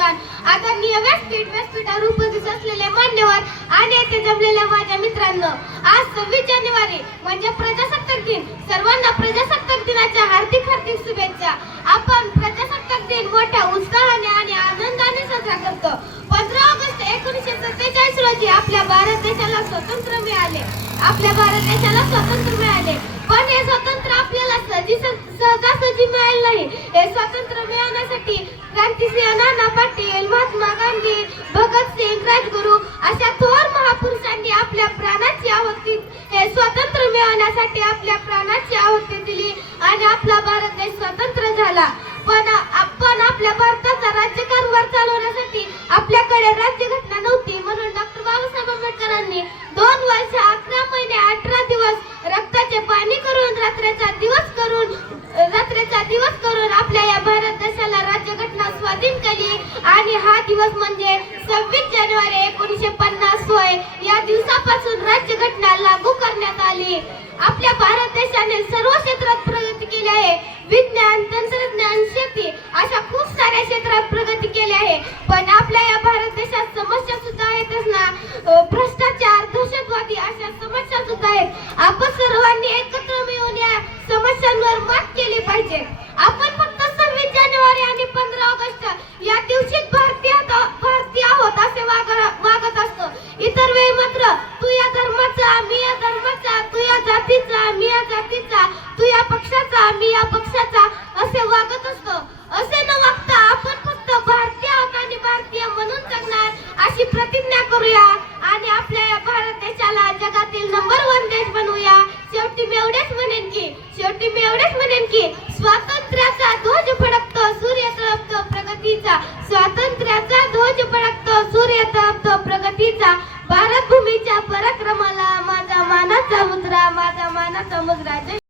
गुणगान. आदरणीय व्यासपीठावर उपस्थित असलेले मान्यवर आणि येथे जमलेल्या माझ्या मित्रांनो, आज 26 जानेवारी म्हणजे प्रजासत्ताक दिन. सर्वांना प्रजासत्ताक दिनाच्या हार्दिक हार्दिक शुभेच्छा. आपण प्रजासत्ताक दिन मोठ्या उत्साहाने आणि आनंदाने साजरा करतो. 15 ऑगस्ट 1947 रोजी आपल्या भारत देशाला स्वातंत्र्य मिळाले. पण हे स्वातंत्र्य आपल्याला सहजासहजी मिळाले नाही. हे स्वातंत्र्य मिळवण्यासाठी क्रांतिसिंह नाना पाटील, महात्मा गांधी, भगतसिंग, राजगुरू अशा थोर महापुरुषांनी आपल्या प्राणाची आहुती हे स्वातंत्र्य मिळवण्यासाठी आपल्या प्राणाची आहुती दिली आणि आपला भारत देश स्वतंत्र झाला. पण आपण आपल्या भारताचा राज्यकारभार चालवण्यासाठी आपल्याकडे राज्यघटना नव्हती. म्हणून डॉक्टर बाबासाहेब आंबेडकरांनी 2 वर्ष 11 महिने 18 दिवस रक्ताचे पाणी करून रात्रीचा दिवस करून आपल्या या भारत देशाला राज्यघटना स्वाधीन केली. आणि हा दिवस म्हणजे 26 जानेवारी 1950 होय. या दिवसापासून राज्यघटना लागू करण्यात आली. आपल्या भारत देशाने सर्व क्षेत्रात प्रगती केली आहे. विज्ञान, तंत्रज्ञान, शेती अशा खूप साऱ्या क्षेत्रात प्रगती केली आहे. पण आपल्या या भारत देशात समस्या सुद्धा आहेतच ना. भ्रष्टाचार, दहशतवादी अशा समस्या सुद्धा आहेत. आपण सर्वांनी एकत्र मिळून या समस्यांवर मात केली पाहिजे. आपण फक्त 26 जानेवारी आणि 15 ऑगस्ट या दिवशी भारतीय आहोत असे वागत असतो. इतर वेळी मात्र तू या धर्माचा, मी या धर्माचा, तू या जातीचा, मी या जातीचा, तू या पक्षाचा, मी या पक्षाचा असे वागत असतो. असे न वागता आपण फक्त भारतीय आहोत आणि भारतीय म्हणून जगणार अशी प्रतिज्ञा करूया आणि आपल्या या भारत देशाला जगातील नंबर 1 देश बनवूया. शेवटी मी एवढेच म्हणेन की स्वातंत्र्याचा ध्वज फडकतो, सूर्य तळपतो प्रगतीचा. स्वातंत्र्याचा ध्वज फडकतो, सूर्य तळपतो प्रगतीचा. भारत भूमीच्या पराक्रमाला माझा मानाचा मुजरा.